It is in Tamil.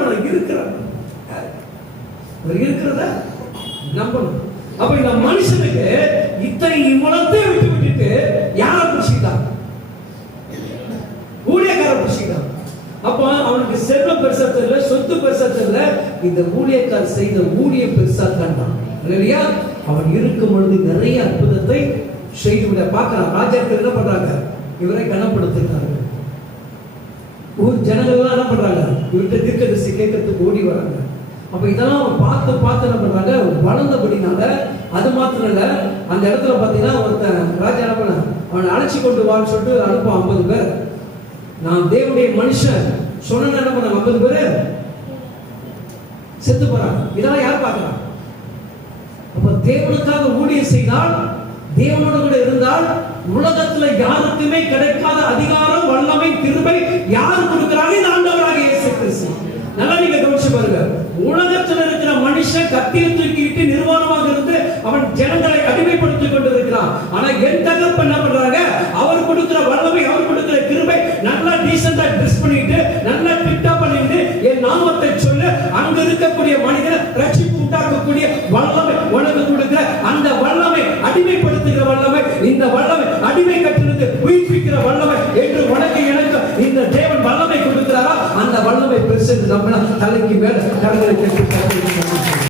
பண்ண இருக்கிறார், இருக்கிறத நம்பணும். அப்ப இந்த மனுஷனுக்கு இத்தனை இவ்வளத்தையும் விட்டு விட்டுட்டு யாரை பிடிச்சிட்டான்? ஊழியக்கார பிடிச்சிட்டான். அப்ப அவனுக்கு செல்வம் பெருசா தெரியல, சொத்து பெருசா தெரியல, இந்த ஊழியக்கார் செய்த ஊழியம் பெருசா கண்டான் இல்லையா? அவன் இருக்கும் பொழுது நிறைய அற்புதத்தை செய்து விட பார்க்கிறான். ராஜாக்கள் என்ன பண்றாங்க? இவரை கனப்படுத்துகிறாங்க. ஊர் ஜனங்கள்லாம் என்ன பண்றாங்க? இவர்கிட்ட தீர்க்கதரிசி கேட்கறதுக்கு ஓடி வராங்க. அப்ப இதெல்லாம் அவன் பார்த்து பார்த்து என்ன பண்றாங்க? வளர்ந்தபடினால அது மாத்திரம் இல்ல, அந்த இடத்துல பாத்தீங்கன்னா ஒருத்தன் ராஜா என்ன பண்ண, அவனை அழைச்சி கொண்டு வான்னு சொல்லிட்டு அனுப்பான் 50 பேர். நான் தேவனுடைய மனுஷன் சொன்ன என்ன பண்ண 50 பேரு செத்து போறாங்க. இதெல்லாம் யார் பார்க்கறான்? அப்ப தேவனுக்காக ஊழியம் செய்தால், தேவனோடு கூட இருந்தால், உலகத்துல யாருக்குமே கிடைக்காத அதிகாரம், வல்லமை, கிருபை யார் கொடுக்கிறாங்க? இந்த ஆண்டவராகிய இயேசு கிறிஸ்து. நல்லா நீங்க கவனிச்சு பாருங்க. உலகத்தில் இருக்கிற மனுஷன் கத்தியை தூக்கிட்டு நிர்வாணமாக இருந்து அவன் ஜனங்களை அடிமைப்படுத்திக் கொண்டிருக்கிறான். ஆனா என் தகப்பன் என்ன பண்றாங்க? அவர் கொடுக்கிற வல்லமை, அவர் கொடுக்கிற கிருபை, நல்லா டீசெண்டா ட்ரெஸ் பண்ணிட்டு, நல்லா ஃபிட்டா பண்ணிட்டு, என் நாமத்தை சொல்ல அங்க இருக்கக்கூடிய மனிதனை ரட்சிப்பு உண்டாக்கக்கூடிய வல்லமை உனக்கு கொடுக்கிற அந்த வல்லமை, அடிமைப்படுத்துகிற வல்லமை, இந்த வல்லமை அடிமை கட்டினது உயிர்ப்பிக்கிற வல்லமை என்று உனக்கு எனக்கு இந்த தேவன் வல்லமை கொடுக்கிறாரா? அந்த வல்லமை பெருசு. நம்ம தலைக்கு மேல கரங்களை கட்டி